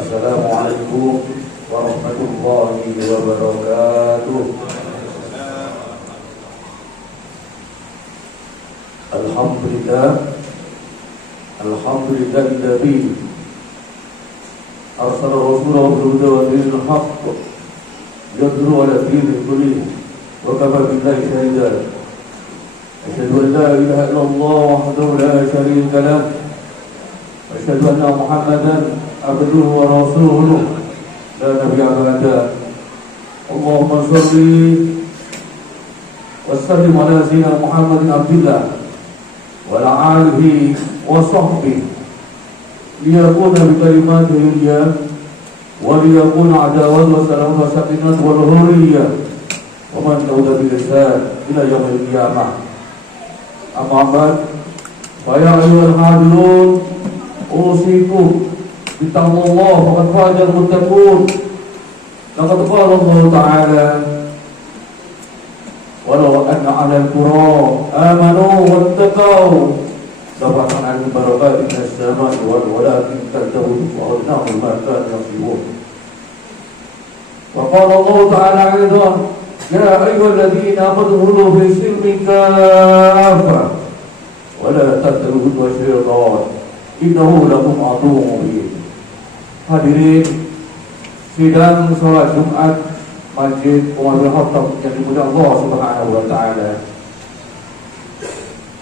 Assalamualaikum warahmatullahi wabarakatuh. Alhamdulillah, alhamdulillahilladzi arsala rasulahu bil huda wa dinil haqq yadlu ala dinil kulli wa kafa billahi shahidan. Asyhadu an la ilaha illallah wahdahu la syarika lah wa asyhadu anna Muhammadan abduhu wa rasuluhu la nabiyya ba'da. Allahumma shalli wa sallim ala sayyidina Muhammadin abdillah wa ala alihi wa sahbihi liyakuna bi kalimatihi ulya wa liyakuna adawat wa salam wa sakinat wa hurriyah wa man tawda bil ihsan ila yaumil qiyamah. Amma ba'd, fa ya ayyuhal hadirun usikum bittaqwallah faqad fazal muttaqun. Laqad qala Allah ta'ala walau anna 'alal qura amanu wattaqau lafatahna 'alaihim barakatin minas samai wal walakin kadzabu fa adnahum ma kanu yaksibun. Wa qala Allah ta'ala aidan ya ayyuhalladzina amanu khudhu fi silmi kaffah wa la tattabi'u syaitan innahu lakum aduwwun mubin. Hadirin sidang salat Jumat Masjid Umar bin Khattab yang dimuliakan Allah Subhanahu wa taala.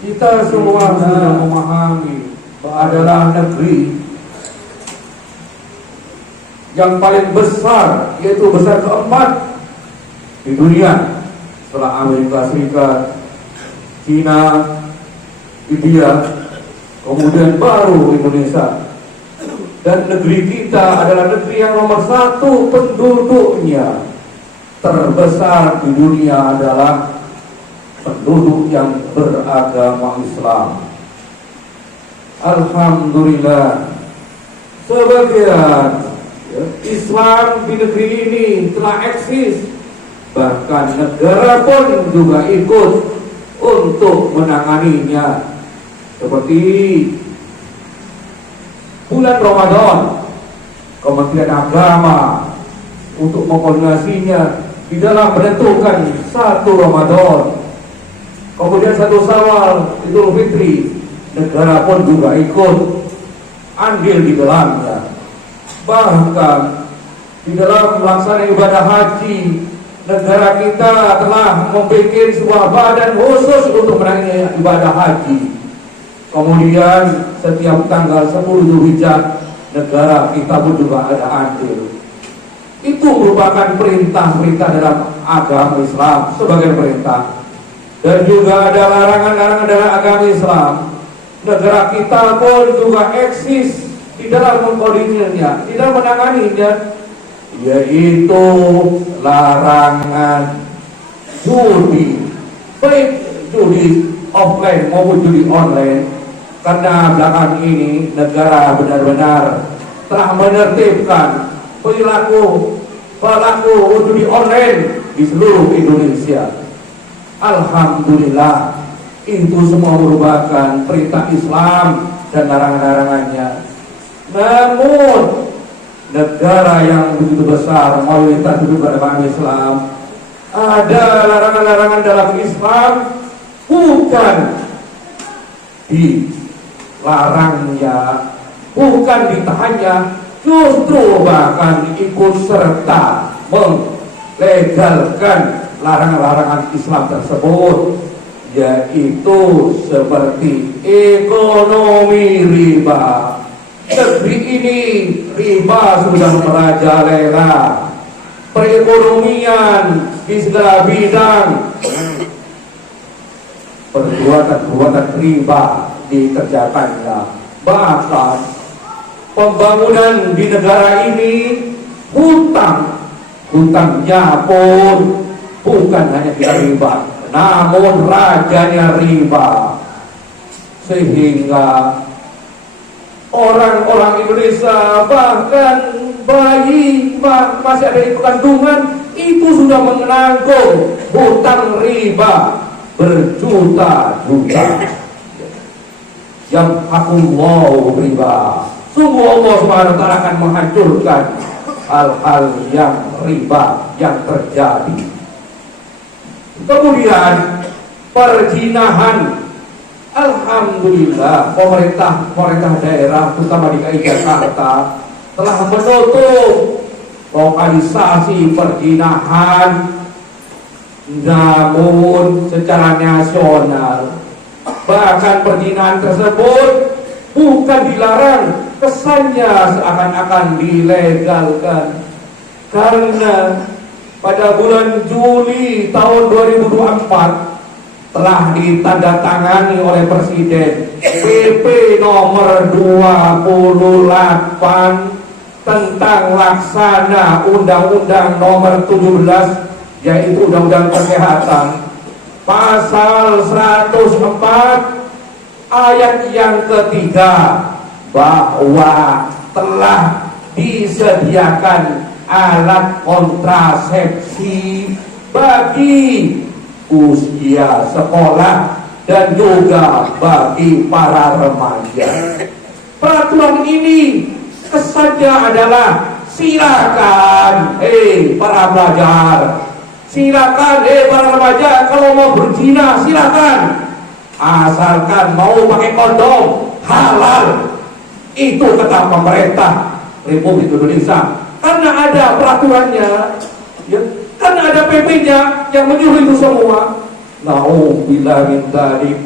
Kita semua sudah memahami bahwa adalah negeri yang paling besar, yaitu besar keempat di dunia setelah Amerika Serikat, China, India, kemudian baru Indonesia. Dan negeri kita adalah negeri yang nomor satu penduduknya. Terbesar di dunia adalah penduduk yang beragama Islam. Alhamdulillah, sebagian Islam di negeri ini telah eksis. Bahkan negara pun juga ikut untuk menanganinya. Seperti bulan Ramadan, Kementerian Agama untuk mengkoordinasinya di dalam menentukan satu Ramadan, kemudian satu Syawal, Idul Fitri, negara pun juga ikut andil di dalamnya. Bahkan di dalam melaksanakan ibadah haji, negara kita telah membuat sebuah badan khusus untuk menangani ibadah haji. Kemudian setiap tanggal 10 Dzulhijjah negara kita pun juga ada andil. Itu merupakan perintah-perintah dalam agama Islam sebagai perintah. Dan juga ada larangan-larangan dalam agama Islam. Negara kita pun juga eksis di dalam mengkoordinirnya, di dalam menanganinya, yaitu larangan judi, baik judi offline maupun judi online. Karena belakangan ini negara benar-benar telah menertibkan perilaku judi online di seluruh Indonesia. Alhamdulillah, itu semua merupakan perintah Islam dan larangan-larangannya. Namun negara yang begitu besar mayoritas hidup beragama Islam, ada larangan-larangan dalam Islam bukan dilarangnya, bukan ditahannya, justru bahkan ikut serta melegalkan larangan-larangan Islam tersebut, yaitu seperti ekonomi riba. Negeri ini riba sudah merajalela, perekonomian di segala bidang, perbuatan riba dikerjakannya. Bahkan pembangunan di negara ini hutangnya pun bukan hanya tidak riba, namun rajanya riba. Sehingga orang-orang Indonesia, bahkan bayi masih ada di kandungan, itu sudah menanggung hutang riba berjuta-juta. Yang hakullahu riba, sungguh Allah Subhanahu wa taala akan menghancurkan hal-hal yang riba yang terjadi. Kemudian perzinahan, alhamdulillah pemerintah daerah terutama di DKI Jakarta telah menutup lokalisasi perzinahan. Namun secara nasional bahkan perzinahan tersebut bukan dilarang, kesannya seakan-akan dilegalkan. Karena pada bulan Juli tahun 2024 telah ditandatangani oleh Presiden PP nomor 28 tentang laksana Undang-Undang nomor 17, yaitu Undang-Undang Kesehatan, pasal 104 ayat yang ketiga, bahwa telah disediakan alat kontrasepsi bagi usia sekolah dan juga bagi para remaja. Peraturan ini kesannya adalah silakan para pelajar, silakan para remaja, kalau mau berzina silakan, asalkan mau pakai kondom halal. Itu kata pemerintah Republik Indonesia. Karena ada peraturannya, ya, karena ada PP-nya yang menyuruh itu semua. Nauzubillah min dzalik.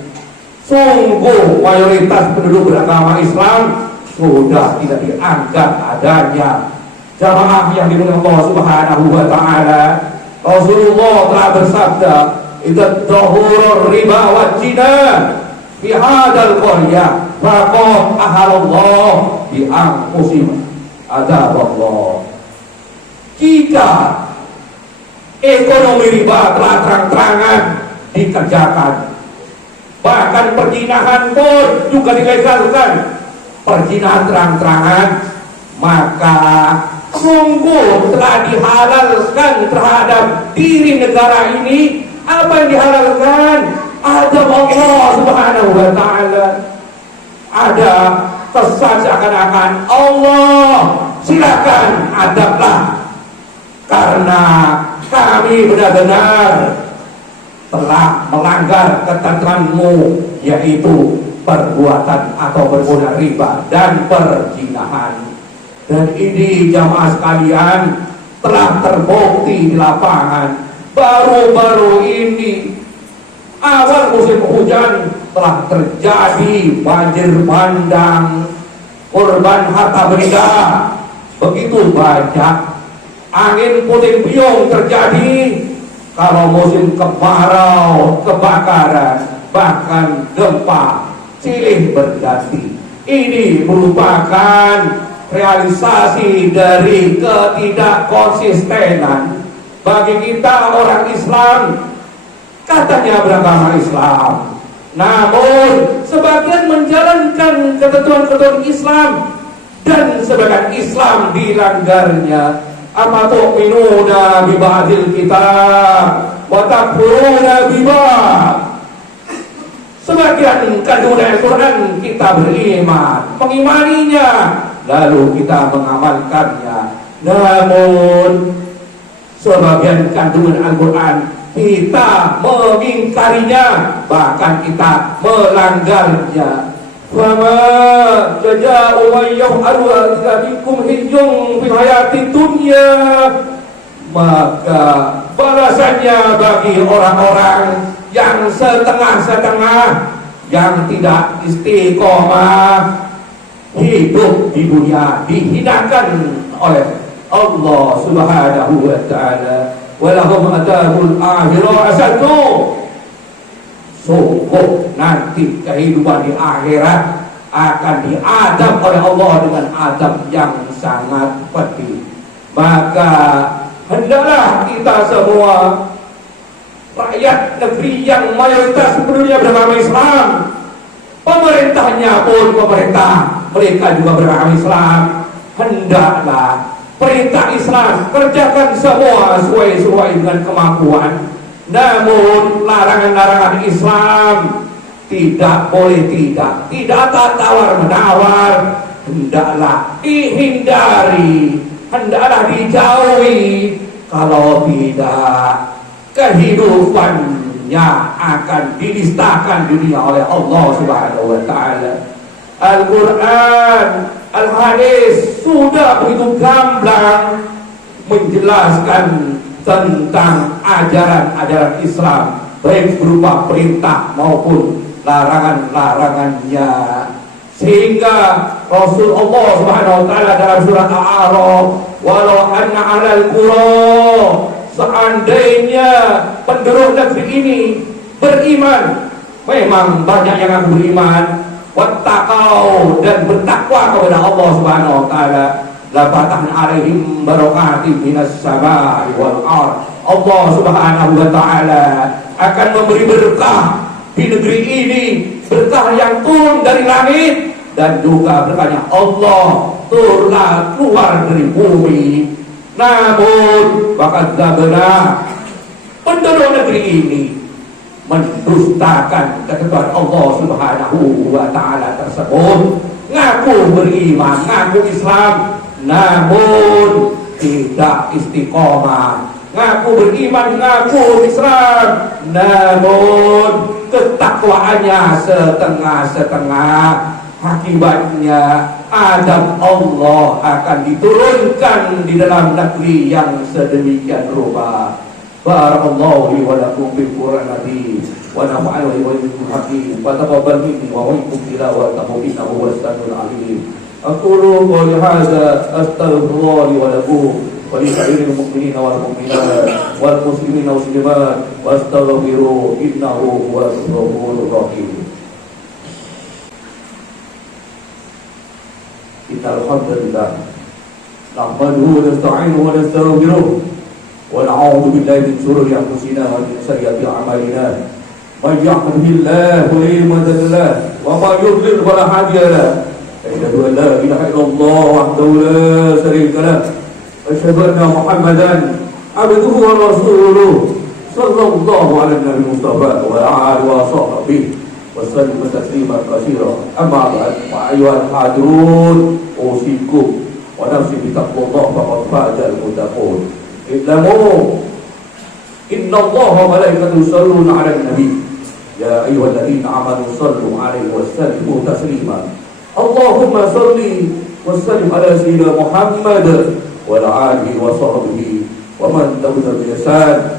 Sungguh mayoritas penduduk beragama Islam sudah tidak dianggap adanya. Jamaah yang dimuliakan Allah Subhanahu wa taala, Rasulullah telah bersabda, "Idza tahurur riba wa zina fi hadzal qaryah faqad ahalallah bi anfusihim adzaballah." Jika ekonomi riba telah terang-terangan dikerjakan, bahkan perzinahan pun juga dilegalkan, perzinahan terang-terangan, maka sungguh telah dihalalkan terhadap diri negara ini apa yang dihalalkan? Adab Allah Subhanahu wa taala. Ada kesan seakan-akan Allah silakan adablah, karena kami benar-benar telah melanggar ketentuanmu, yaitu perbuatan atau berbuat riba dan perzinahan. Dan ini jamaah sekalian telah terbukti di lapangan. Baru-baru ini awal musim hujan telah terjadi banjir bandang, korban harta benda begitu banyak. Angin puting beliung terjadi. Kalau musim kemarau, kebakaran, bahkan gempa silih berganti. Ini merupakan realisasi dari ketidakkonsistenan bagi kita orang Islam. Katanya beragama Islam, namun sebagian menjalankan ketentuan-ketentuan Islam dan sebagian Islam dilanggarnya. Apa tu'minuna bi ba'dil kitab wa takfuruna bi ba'd. Sebagian kandungan Al-Quran kita beriman, mengimaninya, lalu kita mengamalkannya. Namun sebagian kandungan Al-Quran kita mengingkarinya, bahkan kita melanggarnya. Fama jaza'u man yaf'alu dzalika minkum khizyun fil hayatid dunya. Maka balasannya bagi orang-orang yang setengah-setengah, yang tidak istiqomah hidup di dunia, dihinakan oleh Allah Subhanahu wa taala. Walahum adzabul akhirah asaddu. Sungguh nanti kehidupan di akhirat akan diadab oleh Allah dengan adab yang sangat pedih. Maka hendaklah kita semua rakyat negeri yang mayoritas penduduknya beragama Islam, pemerintahnya pun pemerintah mereka juga beragama Islam, hendaklah perintah Islam kerjakan semua sesuai dengan kemampuan. Namun larangan-larangan Islam tidak boleh tidak tawar menawar, hendaklah dihindari, hendaklah dijauhi. Kalau tidak, kehidupannya akan dinistakan dunia oleh Allah Subhanahu wa taala. Al-Quran, Al-Hadis sudah begitu gamblang menjelaskan tentang ajaran-ajaran Islam, baik berupa perintah maupun larangan-larangannya. Sehingga Rasulullah Subhanahu wa taala dalam surat Al-A'raf, walau anna 'alal qura, seandainya penduduk negeri ini beriman, memang banyak yang beriman, wattaqau, dan bertakwa kepada Allah Subhanahu wa taala, la fatahna 'alaihim barakatin minas samaa'i wal ardh. Allah Subhanahu wa taala akan memberi berkah di negeri ini, berkah yang turun dari langit dan juga berkahnya Allah turunlah keluar dari bumi. Namun bakadzabna, penduduk negeri ini mendustakan ketentuan Allah Subhanahu wa taala tersebut, ngaku beriman, ngaku Islam, namun tidak istiqomah. Ngaku beriman, ngaku Islam, namun ketakwaannya setengah-setengah. Akibatnya azab Allah akan diturunkan di dalam negeri yang sedemikian rupa. Barakallahu li wa lakum bil Qur'an nabi wa nafa'ani wa iyyakum hakim wa taqabbal minni wa minkum tilawatahu innahu huwas samiul alim. Aqulu qawli hadza astaghfirullah li wa lakum wa li sa'iril mu'minina wal mu'minat wal muslimina wal muslimat wastaghfiru innahu huwas ghafurur rahim. Innal hamdalillah nahmaduhu wa nasta'inuhu wa nastaghfiruh wa na'udzu billahi min shururi anfusina wa min sayyiati a'malina. May yahdihillahu fala mudilla lahu wa may yudlil fala hadiya lahu. Asyhadu an la ilaha illallah wahdahu la syarika lahu wa asyhadu anna Muhammadan abduhu wa rasuluh sallallahu alaihi nabi Mustafa wa alihi wa sahbihi wasallam tasliman katsira. Amma ba'd, fa ayyuhal hadirun, usikum wa nafsi bi taqwallah faqad fazal muttaqun. Islamu inna Allaha wa malaikatahu yusalluna 'alan nabi ya ayyuhalladzina amanu sallu 'alaihi wa sallimu taslima. Allahumma shalli wa sallim ala sayyidina Muhammad wa ala alihi wa sahbihi wa man tabi'ahum bi ihsan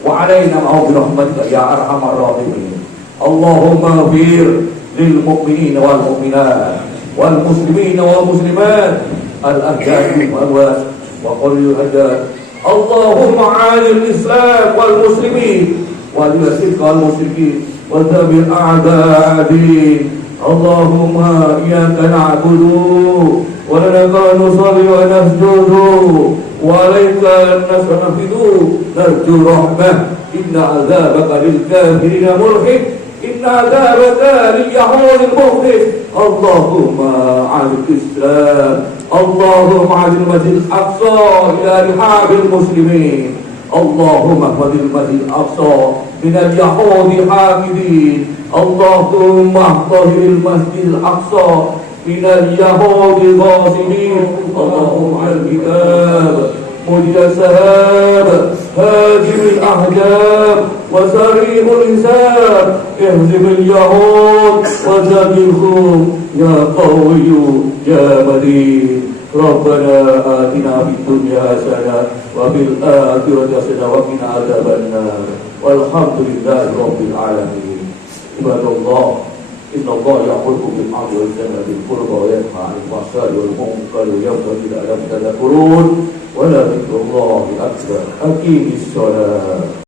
wa 'alaina ma'ahum bi rahmatika ya arhamar rahimin. Allahumma ighfir lil mu'minina wal mu'minat wal muslimina wal muslimat al ahya'i wal amwat wa qul hada. Allahumma 'alil islam wal muslimin wal yasir wal musyrikin wa dhabil a'da'in. Allahumma iyyaka na'budu wa laka nusalli wa nasjudu wa alayka nas'afidu narju rahmah. Inna 'adzabaka lil kafirina mulhid. Inna dzalika lil yahudil muhdith. Allahumma 'alil islam, Allahumma 'alil masjidil aqsa ila rihabil muslimin. Allahumma fadil masjidil aqsa minal yahudi hafidin. Allahumma tahhiril masjidil aqsa minal yahudi ghasidin. Allahumma 'alal kitab mujil sahab هاجم الأحجاب وسريع الحساب اهزم اليهود وزجرهم يا قوي يا متين. ربنا آتنا في الدنيا حسنة وفي الآخرة حسنة وقنا عذاب النار والحمد لله رب العالمين. عباد الله إن الله يأمركم بالعدل والإحسان وإيتاء ذي القربى وينهى عن الفحشاء والمنكر والبغي لعلكم تذكرون. ولا ذكر الله أكبر. أقيم الصلاة.